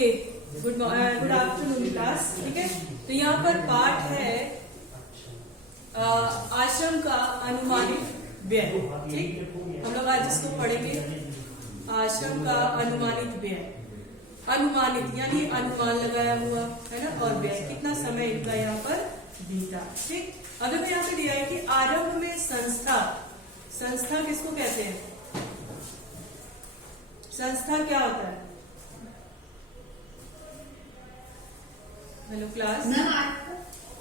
Okay, good afternoon class. ठीक है, तो यहाँ पर पाठ है आश्रम का अनुमानित व्यय। ठीक, हम लोग आज इसको पढ़ेंगे। आश्रम का अनुमानित व्यय, अनुमानित यानी अनुमान लगाया हुआ है ना, और व्यय कितना समय इनका यहाँ पर बीता। ठीक, अगर मैं यहाँ पे दिया है कि आरंभ में संस्था, संस्था किसको कहते हैं? संस्था क्या होता है? Hello class.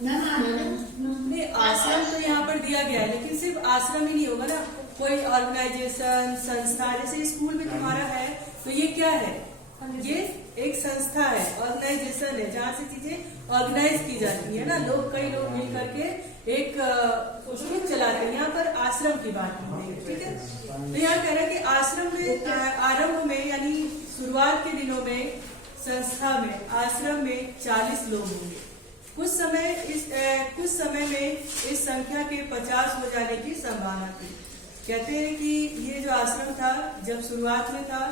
नहीं, आश्रम तो यहाँ पर दिया गया है, लेकिन सिर्फ आश्रम ही नहीं होगा ना, कोई ऑर्गेनाइजेशन, संस्था, जैसे स्कूल में तुम्हारा है तो ये क्या है? ये एक संस्था है, ऑर्गेनाइजेशन है, जहाँ से चीजें ऑर्गेनाइज की जाती है ना, लोग कई लोग मिल करके एक ग्रुप चलाते हैं। यहाँ पर आश्रम की बात की है। ठीक है, तो यहाँ कह रहा है कि आश्रम में आरंभ में यानी शुरुआत के दिनों में संस्था में, आश्रम में 40 लोग होंगे। कुछ समय में इस संख्या के 50 हो जाने की संभावना थी। कहते हैं कि ये जो आश्रम था जब शुरुआत में था,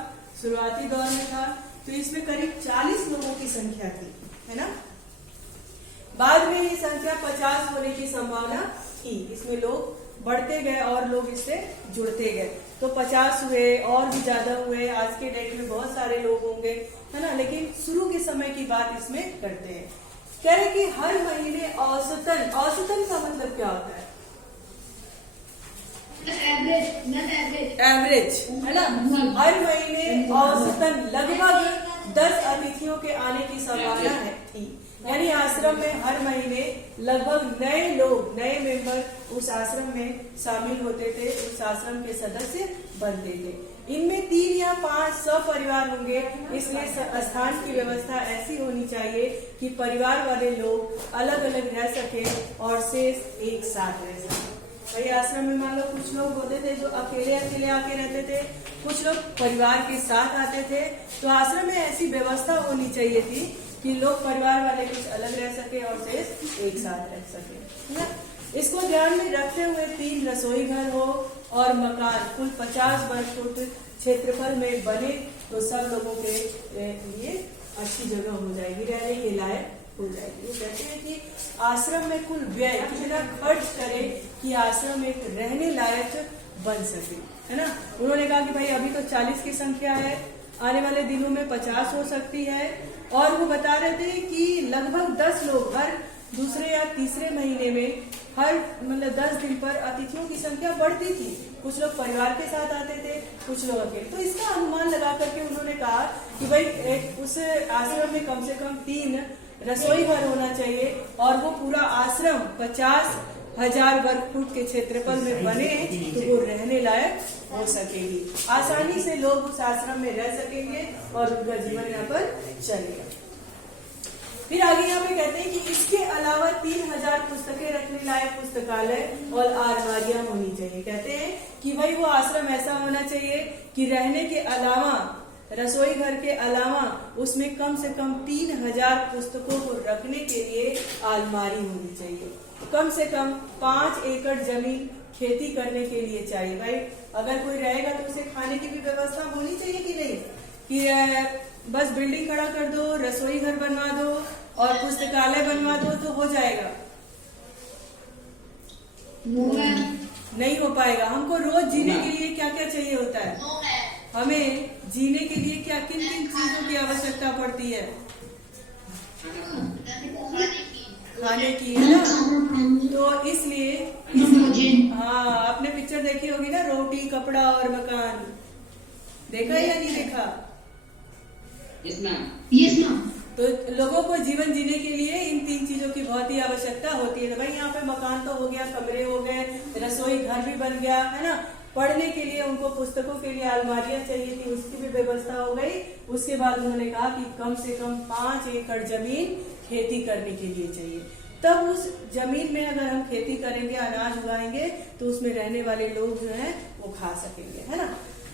शुरुआती दौर में था, तो इसमें करीब 40 लोगों की संख्या थी, है ना। बाद में ये संख्या 50 होने की संभावना थी। इसमें लोग बढ़ते गए और लोग इससे जुड़ते गए, तो 50 हुए और भी ज्यादा हुए। आज के डेट में बहुत सारे लोग होंगे, है ना, लेकिन शुरू के समय की बात इसमें करते हैं। कह रहे कि हर महीने औसतन, औसतन का मतलब क्या होता है? एवरेज, है ना। हर महीने औसतन लगभग 10 अतिथियों के आने की संभावना है थी। यानी आश्रम में हर महीने लगभग नए लोग, नए मेंबर उस आश्रम में शामिल होते थे, उस आश्रम के सदस्य बनते थे। इनमें 3 या 5 सपरिवार होंगे, इसलिए स्थान की व्यवस्था ऐसी होनी चाहिए कि परिवार वाले लोग अलग अलग रह सके और शेष एक साथ रह सके। भाई आश्रम में मान लो कुछ लोग होते थे जो अकेले अकेले आके रहते थे, कुछ लोग परिवार के साथ आते थे, तो आश्रम में ऐसी व्यवस्था होनी चाहिए थी कि लोग परिवार वाले कुछ अलग रह सके और शेष एक साथ रह सके। इसको ध्यान में रखते हुए 3 रसोई घर हो और मकान कुल 50 वर्ग फुट क्षेत्रफल में बने, तो सब लोगों के लिए अच्छी जगह हो जाएगी, रहने के लायक हो जाएगी। वो कहते हैं कि आश्रम में कुल व्यय कितना खर्च करे कि आश्रम एक रहने लायक बन सके, है ना। उन्होंने कहा कि भाई अभी तो 40 की संख्या है, आने वाले दिनों में 50 हो सकती है, और वो बता रहे थे कि लगभग 10 लोग हर दूसरे या तीसरे महीने में, हर मतलब 10 दिन पर अतिथियों की संख्या बढ़ती थी। कुछ लोग परिवार के साथ आते थे, कुछ लोग अकेले। तो इसका अनुमान लगा करके उन्होंने कहा कि भाई उस आश्रम में कम से कम 3 रसोई घर होना चाहिए, और वो पूरा आश्रम 50,000 वर्ग फुट के क्षेत्रफल में बने, तो वो रहने लायक हो सकेगी। आसानी से लोग उस आश्रम में रह सकेंगे और उनका जीवन यहाँ पर चलेगा। फिर आगे यहाँ पे कहते हैं कि इसके अलावा 3000 पुस्तकें रखने लायक पुस्तकालय और अलमारियां होनी चाहिए। कहते हैं कि भाई वो आश्रम ऐसा होना चाहिए कि रहने के अलावा, रसोई घर के अलावा उसमें कम से कम 3000 पुस्तकों को रखने के लिए अलमारी होनी चाहिए। कम से कम 5 एकड़ जमीन खेती करने के लिए चाहिए। भाई अगर कोई रहेगा तो उसे खाने की भी व्यवस्था होनी चाहिए कि नहीं, कि बस बिल्डिंग खड़ा कर दो, रसोई घर बनवा दो और पुस्तकालय बनवा दो तो हो जाएगा? नहीं हो पाएगा। हमको रोज जीने के लिए क्या क्या चाहिए होता है? हमें जीने के लिए क्या किन किन चीजों की आवश्यकता पड़ती है? खाने की, है ना। तो इसलिए हाँ, आपने पिक्चर देखी होगी ना, रोटी, कपड़ा और मकान। देखा या नहीं देखा? Yes ma'am. तो लोगों को जीवन जीने के लिए इन 3 चीजों की बहुत ही आवश्यकता होती है। तो भाई यहाँ पे मकान तो हो गया, कमरे हो गए, रसोई घर भी बन गया, है ना। पढ़ने के लिए उनको पुस्तकों के लिए अलमारियां चाहिए थी, उसकी भी व्यवस्था हो गई। उसके बाद उन्होंने कहा कि कम से कम 5 एकड़ जमीन खेती करने के लिए चाहिए। तब उस जमीन में अगर हम खेती करेंगे, अनाज उगाएंगे, तो उसमें रहने वाले लोग जो है वो खा सकेंगे, है ना।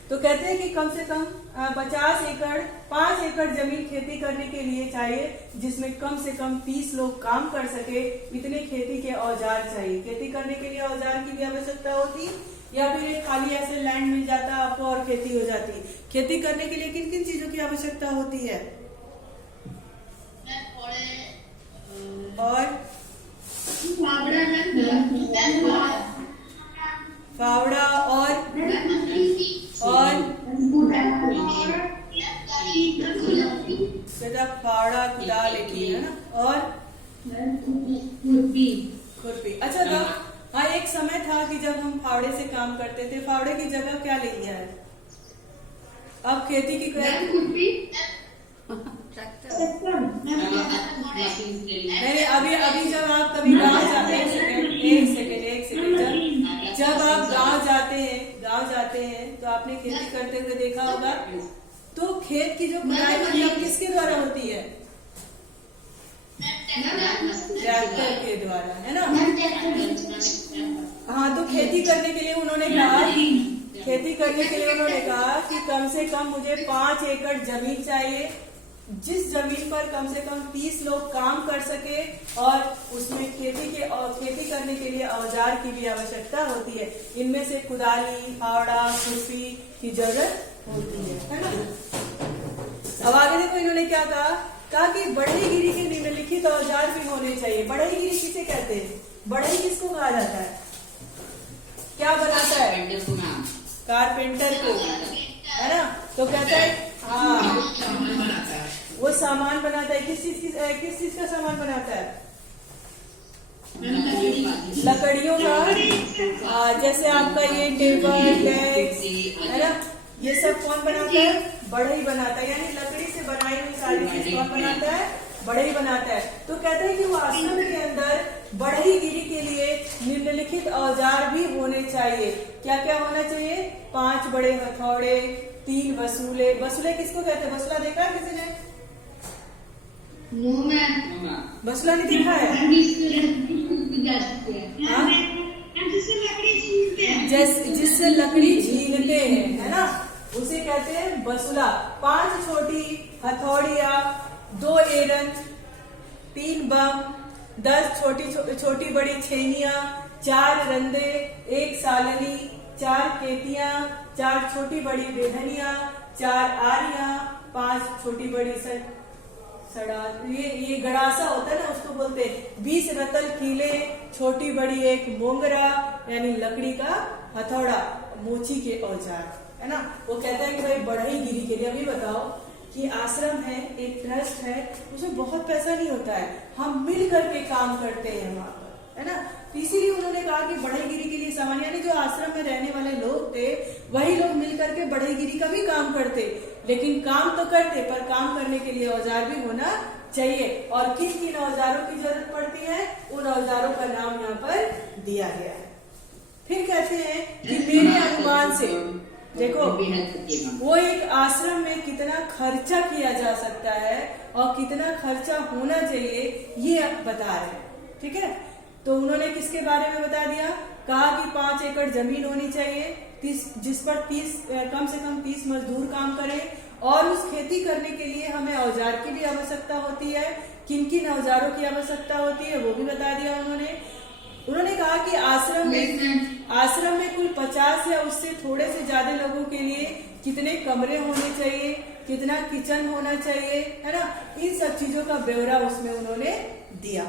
तो कहते हैं कि कम से कम 5 एकड़ जमीन खेती करने के लिए चाहिए, जिसमें कम से कम 30 लोग काम कर सके। इतने खेती के औजार चाहिए। खेती करने के लिए औजार की भी आवश्यकता होती, या फिर एक खाली ऐसे लैंड मिल जाता आपको और खेती हो जाती? खेती करने के लिए किन किन चीजों की आवश्यकता होती है? और फावड़ा और बेटा फावड़ा कुदाल एक ही है ना, और खुरपी। अच्छा था, हाँ एक समय था कि जब हम फावड़े से काम करते थे, फावड़े की जगह क्या ले लिया है अब खेती की नहीं, अभी जब आप कभी गांव जाते हैं, एक सेकेंड, जब आप गांव जाते हैं तो आपने खेती करते हुए देखा होगा, तो खेत की जो खुदाई मतलब किसके द्वारा होती है? ट्रैक्टर के द्वारा, है ना। हाँ, तो खेती करने के लिए उन्होंने कहा कि कम से कम मुझे 5 एकड़ जमीन चाहिए, जिस जमीन पर कम से कम 30 लोग काम कर सके, और उसमें खेती करने के लिए औजार की भी आवश्यकता होती है। इनमें से कुदाली, फावड़ा, खुरपी की जरूरत होती है ना। अब आगे देखो, इन्होंने क्या कहा कि बढ़ईगिरी के निम्नलिखित औजार भी होने चाहिए। बढ़ईगिरी किसे कहते हैं? बढ़ई किसको कहा जाता है? क्या बनाता है? कारपेंटर को, है ना। तो कहता है हाँ, वो सामान बनाता है। किस चीज का सामान बनाता है? लकड़ियों का। जैसे आपका ये टेबल, डेस्क, है ना, ये सब कौन बनाता है? बढ़ई बनाता है। यानी लकड़ी से बनाई हुई सारी चीज कौन बनाता है? बढ़ई बनाता है। तो कहते हैं कि वो आश्रम के अंदर बढ़ईगिरी के लिए निम्नलिखित औजार भी होने चाहिए। क्या क्या होना चाहिए? 5 बड़े हथौड़े, 3 वसूले। वसूले किसको कहते हैं? वसूला देखा है किसी ने? वसूला नहीं देखा है? जिससे लकड़ी छीलते हैं, है ना, उसे कहते हैं वसूला। 5 छोटी हथौड़िया, 2 एरन, 3 बम, 10 छोटी बड़ी छेनिया, 4 रंदे, 1 सालनी, 4 केतियां, 4 छोटी बड़ी बेधनिया, 4 आरियां, 5 छोटी बड़ी सड़ा, ये गड़ासा होता है ना, उसको बोलते हैं। 20 रतल कीले, छोटी बड़ी एक मोंगरा, यानी लकड़ी का हथौड़ा, मोची के औजार, है ना। वो कहता है कि भाई बढ़ईगिरी के लिए, अभी बताओ कि आश्रम है, एक ट्रस्ट है, उसमें बहुत पैसा नहीं होता है, हम मिल करके काम करते हैं वहां पर, है ना। तो इसीलिए उन्होंने कहा कि बढ़ईगिरी के लिए सामान, यानी जो आश्रम में रहने वाले लोग थे वही लोग मिल करके बढ़ईगिरी का भी काम करते, लेकिन काम तो करते, पर काम करने के लिए औजार भी होना चाहिए। और किन किन औजारों की जरूरत पड़ती है, उन औजारों का नाम यहाँ पर दिया गया है। फिर कहते हैं कि मेरे अनुमान से, देखो वो एक आश्रम में कितना खर्चा किया जा सकता है और कितना खर्चा होना चाहिए, ये आप बता रहे हैं, ठीक है। तो उन्होंने किसके बारे में बता दिया? कहा कि 5 एकड़ जमीन होनी चाहिए, जिस पर कम से कम 30 मजदूर काम करें, और उस खेती करने के लिए हमें औजार की भी आवश्यकता होती है। किन किन औजारों की आवश्यकता होती है वो भी बता दिया उन्होंने कहा कि आश्रम में कुल 50 या उससे थोड़े से ज्यादा लोगों के लिए कितने कमरे होने चाहिए, कितना किचन होना चाहिए, है ना। इन सब चीजों का ब्यौरा उसमें उन्होंने दिया।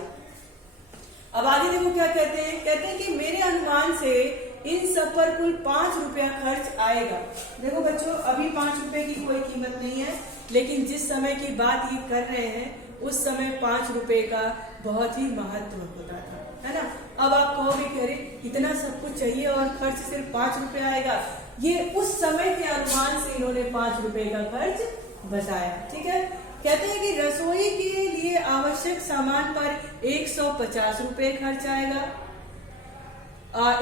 अब आगे देखो क्या कहते हैं कि मेरे अनुमान से इन सब पर कुल 5 रुपया खर्च आएगा। देखो बच्चों, अभी 5 रुपए की कोई कीमत नहीं है, लेकिन जिस समय की बात ये कर रहे हैं उस समय 5 रुपए का बहुत ही महत्व होता था, है ना। अब आप कहोगे कि अरे इतना सब कुछ चाहिए और खर्च सिर्फ 5 रुपए आएगा। ये उस समय के अनुमान से इन्होंने 5 रुपए का खर्च बताया, ठीक है। कहते हैं कि रसोई के लिए आवश्यक सामान पर 150 रुपए खर्च आएगा।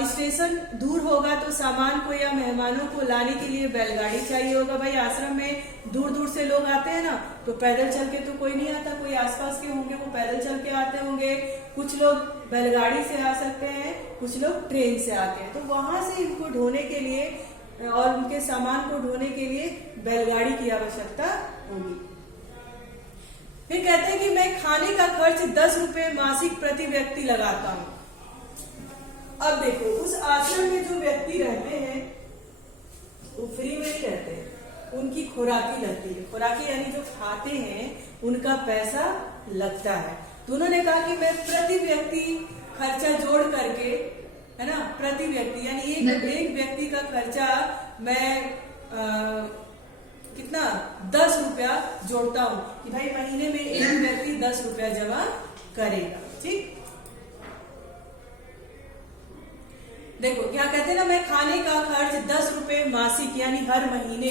स्टेशन दूर होगा तो सामान को या मेहमानों को लाने के लिए बैलगाड़ी चाहिए होगा। भाई आश्रम में दूर दूर से लोग आते हैं ना, तो पैदल चल के तो कोई नहीं आता, कोई आसपास के होंगे वो पैदल चल के आते होंगे, कुछ लोग बैलगाड़ी से आ सकते हैं, कुछ लोग ट्रेन से आते हैं। तो वहां से इनको ढोने के लिए और उनके सामान को ढोने के लिए बैलगाड़ी की आवश्यकता होगी। फिर कहते हैं कि मैं खाने का खर्च 10 रुपए मासिक प्रति व्यक्ति लगाता हूँ। अब देखो, उस आश्रम में जो व्यक्ति रहते हैं वो फ्री में नहीं रहते हैं, उनकी खुराकी लगती है। खुराकी यानी जो खाते हैं उनका पैसा लगता है। तो उन्होंने कहा कि मैं प्रति व्यक्ति खर्चा जोड़ करके, है ना, प्रति व्यक्ति यानी एक व्यक्ति का खर्चा मैं कितना 10 रुपया जोड़ता हूँ कि भाई महीने में एक व्यक्ति 10 रुपया जमा करेगा। ठीक, देखो क्या कहते हैं ना, मैं खाने का खर्च 10 रुपए मासिक यानी हर महीने,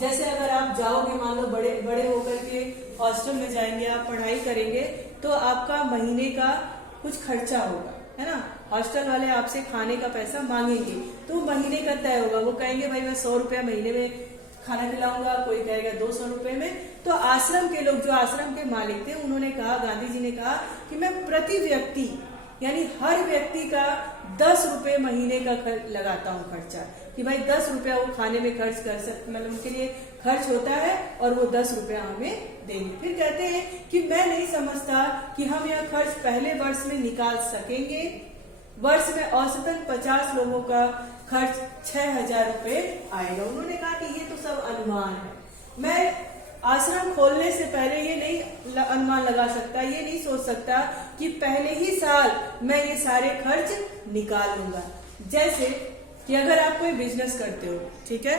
जैसे अगर आप जाओगे मान लो बड़े होकर के हॉस्टल में जाएंगे, आप पढ़ाई करेंगे तो आपका महीने का कुछ खर्चा होगा, है ना। हॉस्टल वाले आपसे खाने का पैसा मांगेंगे तो महीने का तय होगा। वो कहेंगे भाई मैं 100 रुपया महीने में खाना खिलाऊंगा, कोई कहेगा 200 रुपए में। तो आश्रम के लोग, जो आश्रम के मालिक थे, उन्होंने कहा, गांधी जी ने कहा कि मैं प्रति व्यक्ति यानी हर व्यक्ति का 10 रुपए महीने का लगाता हूँ खर्चा, कि भाई 10 रुपया वो खाने में खर्च कर सकते, मतलब उनके लिए खर्च होता है और वो 10 रुपया हमें देंगे। फिर कहते हैं कि मैं नहीं समझता कि हम यह खर्च पहले वर्ष में निकाल सकेंगे। वर्ष में औसतन 50 लोगों का खर्च 6000 रुपए आएगा। उन्होंने कहा कि ये तो सब अनुमान है, मैं आश्रम खोलने से पहले ये नहीं अनुमान लगा सकता, ये नहीं सोच सकता कि पहले ही साल मैं ये सारे खर्च निकाल लूंगा। जैसे कि अगर आप कोई बिजनेस करते हो, ठीक है,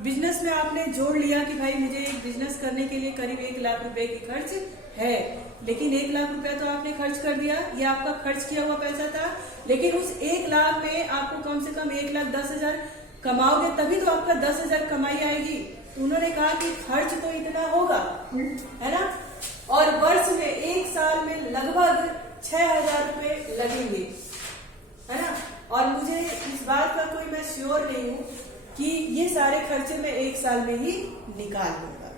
बिजनेस में आपने जोड़ लिया कि भाई मुझे एक बिजनेस करने के लिए करीब 1 लाख रुपए की खर्च है, लेकिन 1 लाख रुपया तो आपने खर्च कर दिया, ये आपका खर्च किया हुआ पैसा था। लेकिन उस 1 लाख में आपको कम से कम 1,10,000 कमाओगे तभी तो आपका 10,000 कमाई आएगी। तो उन्होंने कहा कि खर्च तो इतना होगा, है ना, और वर्ष में 1 साल में लगभग 6000 रुपए लगेंगे, है ना। और मुझे इस बात का कोई मैं श्योर नहीं हूँ कि ये सारे खर्चे मैं 1 साल में ही निकाल लूंगा।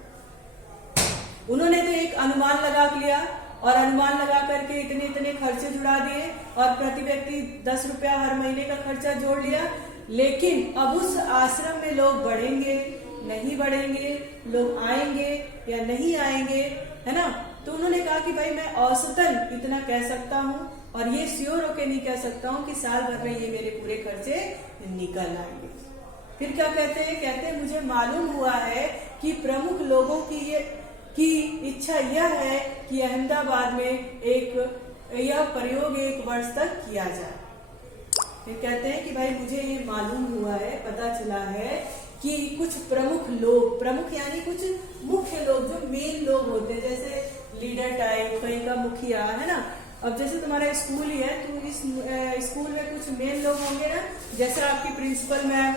उन्होंने तो एक अनुमान लगा लिया और अनुमान लगा करके इतने खर्चे जुड़ा दिए और प्रति व्यक्ति 10 रुपया हर महीने का खर्चा जोड़ लिया। लेकिन अब उस आश्रम में लोग बढ़ेंगे नहीं बढ़ेंगे, लोग आएंगे या नहीं आएंगे, है ना। तो उन्होंने कहा कि भाई मैं औसतन इतना कह सकता हूँ और ये श्योर होके नहीं कह सकता हूँ कि साल भर में ये मेरे पूरे खर्चे निकल आएंगे। फिर क्या कहते हैं, मुझे मालूम हुआ है कि प्रमुख लोगों की इच्छा यह है कि अहमदाबाद में यह प्रयोग 1 वर्ष तक किया जाए। फिर कहते हैं कि भाई मुझे ये मालूम हुआ है, पता चला है कि कुछ प्रमुख यानी कुछ मुख्य लोग, जो मेन लोग होते हैं, जैसे लीडर टाइप, कहीं का मुखिया, है ना। अब जैसे तुम्हारा स्कूल ही है तो इस स्कूल में कुछ मेन लोग होंगे ना, जैसे आपकी प्रिंसिपल मैम,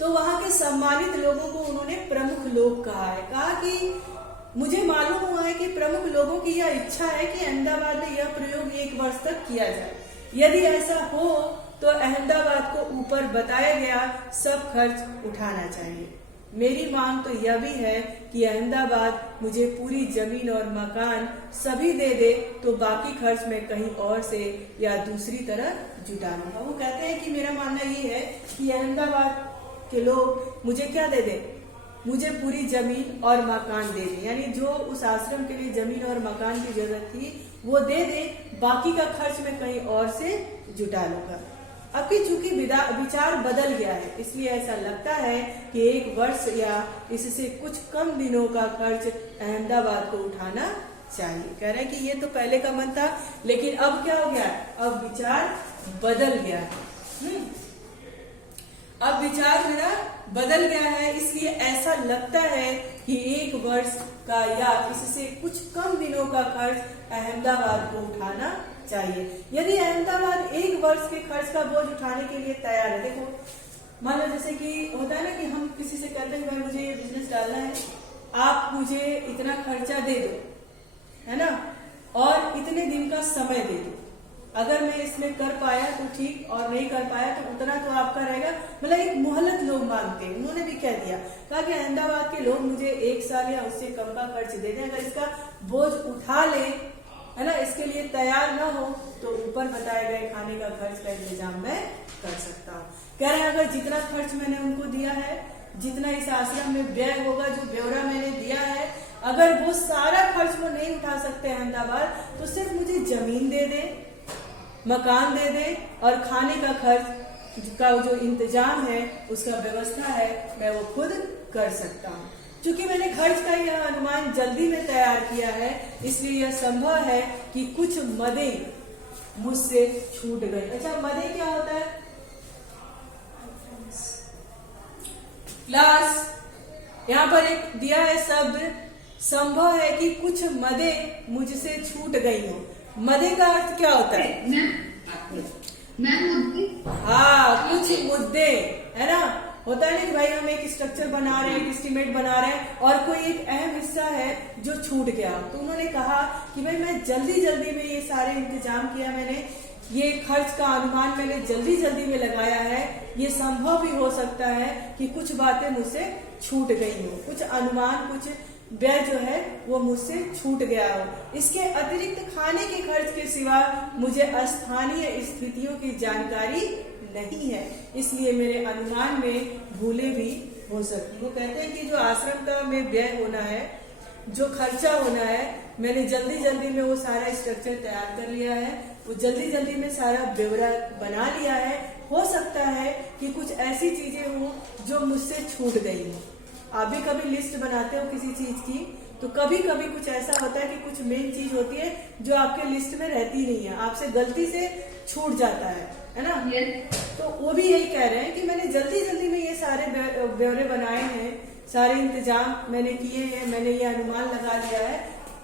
तो वहां के सम्मानित लोगों को उन्होंने प्रमुख लोग कहा है। कहा कि मुझे मालूम हुआ है कि प्रमुख लोगों की यह इच्छा है कि अहमदाबाद में यह प्रयोग 1 वर्ष तक किया जाए। यदि ऐसा हो तो अहमदाबाद को ऊपर बताया गया सब खर्च उठाना चाहिए। मेरी मांग तो यह भी है कि अहमदाबाद मुझे पूरी जमीन और मकान सभी दे दे, तो बाकी खर्च मैं कहीं और से या दूसरी तरह जुटा लूंगा। वो कहते हैं कि मेरा मानना ये है कि अहमदाबाद के लोग मुझे क्या दे दे, मुझे पूरी जमीन और मकान दे दे, यानी जो उस आश्रम के लिए जमीन और मकान की जरूरत थी वो दे दे, बाकी का खर्च मैं कहीं और से जुटा लूंगा। अभी चूंकि विचार बदल गया है, इसलिए ऐसा लगता है कि 1 वर्ष या इससे कुछ कम दिनों का खर्च अहमदाबाद को उठाना चाहिए। कह रहे हैं कि ये तो पहले का मन था, लेकिन अब क्या हो गया, अब विचार बदल गया है। अब विचार मेरा बदल गया है, इसलिए ऐसा लगता है कि 1 वर्ष का या इससे कुछ कम दिनों का खर्च अहमदाबाद को उठाना चाहिए। यदि अहमदाबाद 1 वर्ष के खर्च का बोझ उठाने के लिए तैयार है, देखो मान लो जैसे कि होता है ना कि हम किसी से कहते हैं भाई मुझे ये बिजनेस डालना है, आप मुझे इतना खर्चा दे दो, है ना, और इतने दिन का समय दे दो। अगर मैं इसमें कर पाया तो ठीक, और नहीं कर पाया तो उतना तो आपका रहेगा। मतलब एक मोहलत लोग मांगते हैं। उन्होंने भी कह दिया, कहा कि अहमदाबाद के लोग मुझे 1 साल या उससे कम का खर्च दे दें, अगर इसका बोझ उठा ले, है ना, इसके लिए तैयार ना हो तो ऊपर बताए गए खाने का खर्च का इंतजाम मैं कर सकता हूँ। कह रहे हैं अगर जितना खर्च मैंने उनको दिया है, जितना इस आश्रम में व्यय होगा, जो ब्यौरा मैंने दिया है, अगर वो सारा खर्च वो नहीं उठा सकते अहमदाबाद, तो सिर्फ मुझे जमीन दे दे, मकान दे दे, और खाने का खर्च का जो इंतजाम है, उसका व्यवस्था है, मैं वो खुद कर सकता हूँ। क्योंकि मैंने खर्च का यह अनुमान जल्दी में तैयार किया है, इसलिए यह संभव है कि कुछ मदें मुझसे छूट गई। अच्छा, मदें क्या होता है क्लास? यहाँ पर एक दिया है शब्द, संभव है कि कुछ मदें मुझसे छूट गई हो। मदे का अर्थ क्या होता है? हाँ, कुछ मुद्दे, है ना। होता है ना कि भाई हम एक स्ट्रक्चर बना रहे हैं, एक एस्टीमेट बना रहे हैं और कोई एक अहम हिस्सा है जो छूट गया। तो उन्होंने कहा कि भाई मैं जल्दी जल्दी में ये सारे इंतजाम किया, मैंने ये खर्च का अनुमान मैंने जल्दी जल्दी में लगाया है। ये संभव भी हो सकता है कि कुछ बातें मुझसे छूट गई हो, कुछ अनुमान, कुछ व्यय जो है वो मुझसे छूट गया हो। इसके अतिरिक्त खाने के खर्च के सिवा मुझे स्थानीय स्थितियों की जानकारी नहीं है, इसलिए मेरे अनुमान में भूलें भी हो सकती। वो कहते हैं कि जो आश्रम का में व्यय होना है, जो खर्चा होना है, मैंने जल्दी जल्दी में वो सारा स्ट्रक्चर तैयार कर लिया है, वो जल्दी जल्दी में सारा ब्यौरा बना लिया है। हो सकता है कि कुछ ऐसी चीजें हो जो मुझसे छूट गई हो। आप भी कभी लिस्ट बनाते हो किसी चीज की, तो कभी कभी कुछ ऐसा होता है कि कुछ मेन चीज होती है जो आपके लिस्ट में रहती नहीं है, आपसे गलती से छूट जाता है ना। तो वो भी यही कह रहे हैं कि मैंने जल्दी जल्दी में ये सारे ब्यौरे बनाए हैं, सारे इंतजाम मैंने किए हैं, मैंने ये अनुमान लगा लिया है,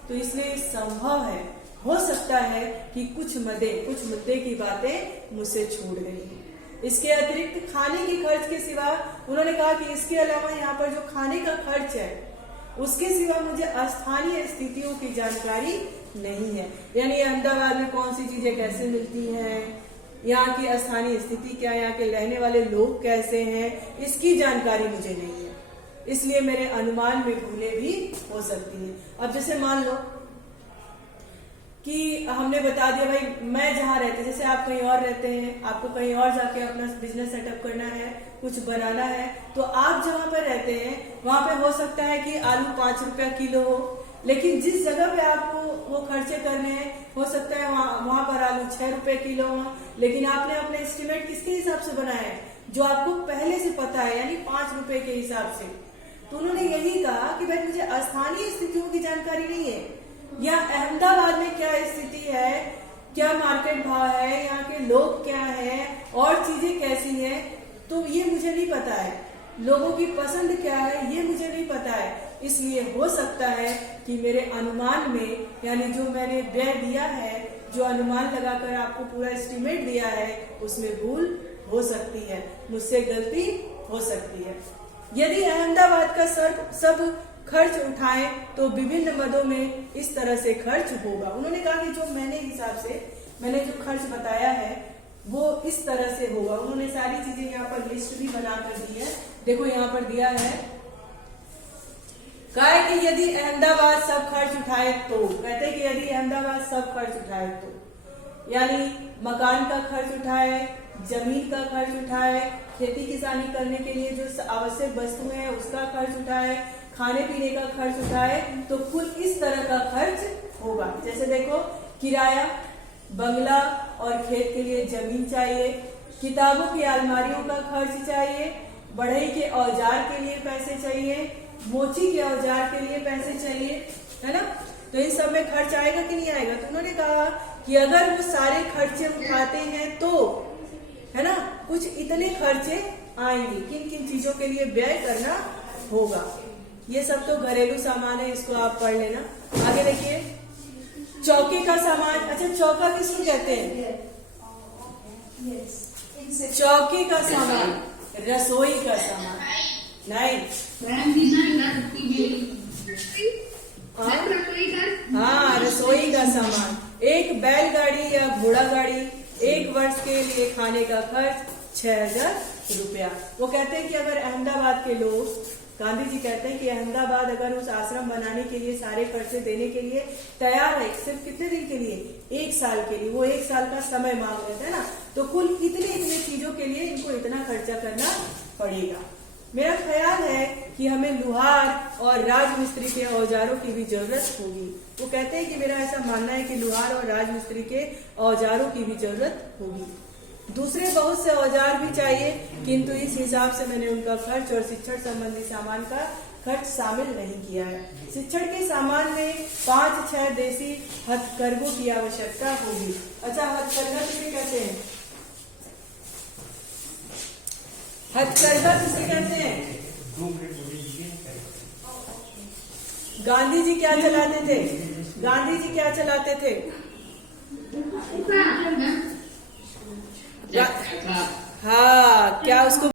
तो इसलिए संभव है, हो सकता है कि कुछ मुद्दे की बातें मुझसे छूट गई हैं। इसके अतिरिक्त खाने के खर्च के सिवा उन्होंने कहा कि इसके अलावा यहाँ पर जो खाने का खर्च है उसके सिवा मुझे स्थानीय स्थितियों की जानकारी नहीं है। यानी अहमदाबाद में कौन सी चीजें कैसे मिलती हैं, यहाँ की स्थानीय स्थिति क्या, यहाँ के रहने वाले लोग कैसे हैं, इसकी जानकारी मुझे नहीं है, इसलिए मेरे अनुमान में भूलें भी हो सकती हैं। अब जैसे मान लो कि हमने बता दिया भाई मैं जहाँ रहते, जैसे आप कहीं और रहते हैं, आपको कहीं और जाके अपना बिजनेस सेटअप करना है, कुछ बनाना है, तो आप जहाँ पर रहते हैं वहां पे हो सकता है कि आलू 5 रुपया किलो हो, लेकिन जिस जगह पे आपको वो खर्चे करने हैं हो सकता है वहां पर आलू 6 रुपए किलो हो, लेकिन आपने अपना एस्टिमेट किसके हिसाब से बनाया है, जो आपको पहले से पता है, यानी 5 रुपए के हिसाब से। तो उन्होंने यही कहा कि भाई मुझे स्थानीय स्थितियों की जानकारी नहीं है, या अहमदाबाद में क्या स्थिति है, क्या मार्केट भाव है, यहाँ के लोग क्या है और चीजें कैसी हैं, तो ये मुझे नहीं पता है। लोगों की पसंद क्या है ये मुझे नहीं पता है, इसलिए हो सकता है कि मेरे अनुमान में, यानी जो मैंने व्यय दिया है, जो अनुमान लगाकर आपको पूरा एस्टिमेट दिया है, उसमें भूल हो सकती है, मुझसे गलती हो सकती है। यदि अहमदाबाद का सब खर्च उठाएं तो विभिन्न मदों में इस तरह से खर्च होगा। उन्होंने कहा कि जो मैंने जो खर्च बताया है वो इस तरह से होगा। उन्होंने सारी चीजें यहाँ पर लिस्ट भी बना कर दी है, देखो यहाँ पर दिया है, कहा है कि यदि अहमदाबाद सब खर्च उठाए तो, कहते हैं कि यदि अहमदाबाद सब खर्च उठाए तो, यानी मकान का खर्च उठाए, जमीन का खर्च उठाए, खेती किसानी करने के लिए जो आवश्यक वस्तुएं हैं उसका खर्च उठाए, खाने पीने का खर्च उठाए, तो कुल इस तरह का खर्च होगा। जैसे देखो, किराया, बंगला और खेत के लिए जमीन चाहिए, किताबों की अलमारियों का खर्च चाहिए, बढ़ई के औजार के लिए पैसे चाहिए, मोची के औजार के लिए पैसे चाहिए, है ना। तो इन सब में खर्च आएगा कि नहीं आएगा। तो उन्होंने कहा कि अगर वो सारे खर्चे उठाते हैं तो, है ना, कुछ इतने खर्चे आएंगे, किन किन चीजों के लिए व्यय करना होगा। ये सब तो घरेलू सामान है, इसको आप पढ़ लेना। आगे देखिए, चौके का सामान। अच्छा, चौका किसको कहते हैं? चौके का सामान, रसोई का सामान नहीं, हाँ, रसोई का सामान। एक बैलगाड़ी या घोड़ा गाड़ी, 1 वर्ष के लिए खाने का खर्च 6000 रुपया। वो कहते हैं कि अगर अहमदाबाद के लोग, गांधी जी कहते हैं कि अहमदाबाद अगर उस आश्रम बनाने के लिए सारे खर्चे देने के लिए तैयार है, सिर्फ कितने दिन के लिए? 1 साल के लिए। वो 1 साल का समय मांग रहे थे ना, तो कुल इतने चीजों के लिए इनको इतना खर्चा करना पड़ेगा। मेरा ख्याल है कि हमें लुहार और राजमिस्त्री के औजारों की भी जरूरत होगी। वो कहते हैं कि मेरा ऐसा मानना है कि लुहार और राजमिस्त्री के औजारों की भी जरूरत होगी। दूसरे बहुत से औजार भी चाहिए, किंतु इस हिसाब से मैंने उनका खर्च और शिक्षण संबंधी सामान का खर्च शामिल नहीं किया है। शिक्षण के सामान में 5-6 देसी हथकरघों की आवश्यकता होगी। अच्छा, हथकरघा किसे कहते हैं? हथकरघा किसे कहते हैं? गांधी जी क्या चलाते थे? गांधी जी क्या चलाते थे? हाँ, क्या उसको